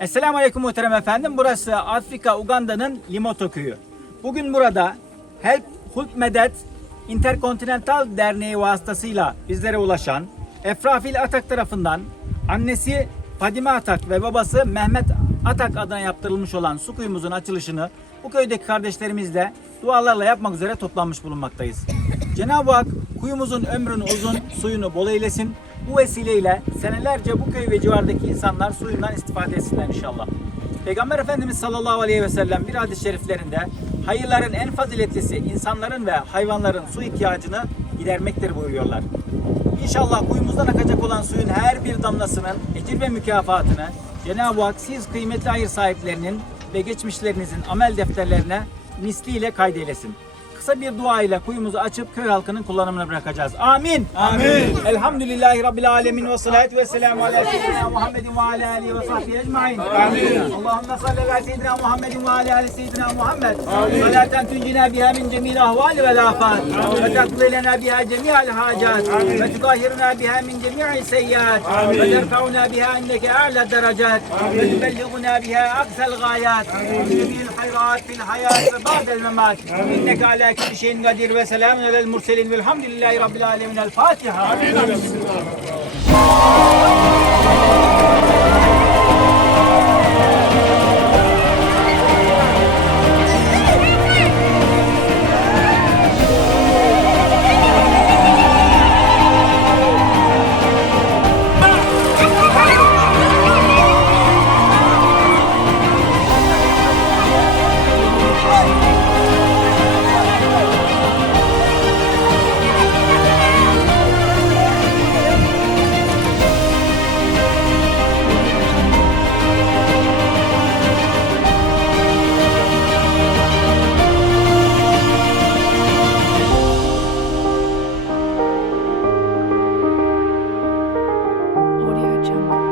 Esselamu Aleyküm muhterem efendim. Burası Afrika, Uganda'nın Limoto köyü. Bugün burada Help Hulp Medet Interkontinental Derneği vasıtasıyla bizlere ulaşan Efrafil Atak tarafından annesi Fadime Atak ve babası Mehmet Atak adına yaptırılmış olan su kuyumuzun açılışını bu köydeki kardeşlerimizle dualarla yapmak üzere toplanmış bulunmaktayız. Cenab-ı Hak kuyumuzun ömrünü uzun, suyunu bol eylesin. Bu vesileyle senelerce bu köy ve civardaki insanlar suyundan istifade etsinler inşallah. Peygamber Efendimiz sallallahu aleyhi ve sellem bir hadis-i şeriflerinde hayırların en faziletlisi insanların ve hayvanların su ihtiyacını gidermektir buyuruyorlar. İnşallah kuyumuzdan akacak olan suyun her bir damlasının ecir ve mükafatını Cenab-ı Hak siz kıymetli hayır sahiplerinin ve geçmişlerinizin amel defterlerine misliyle kaydeylesin. Kısa bir dua ile kuyumuzu açıp köy halkının kullanımına bırakacağız. Amin. Amin. Elhamdülillahi Rabbil alemin ve salatu ve selamu ala seyyidina Muhammedin ve ala alihi ve sahbihi ecmain. Amin. Allahümme salli ala seyyidina Muhammedin ve ala ali seyyidina Muhammed. Salaten tuncina biha min cemil ahvali ve lafat. Ve takdi lena biha cemi'al hacat. Ve tudahhirna biha min cemi'il seyyiat. Ve terfa'una biha indeke a'la derecat. Ve tubelliguna biha aksel gayat. Cemil hayrat fil hayat ve ba'del memat. İnneke ala kulli şeyin kadir ve selamun alel murselin velhamdülillahi rabbil alemin. El Fatiha. Audio Jungle.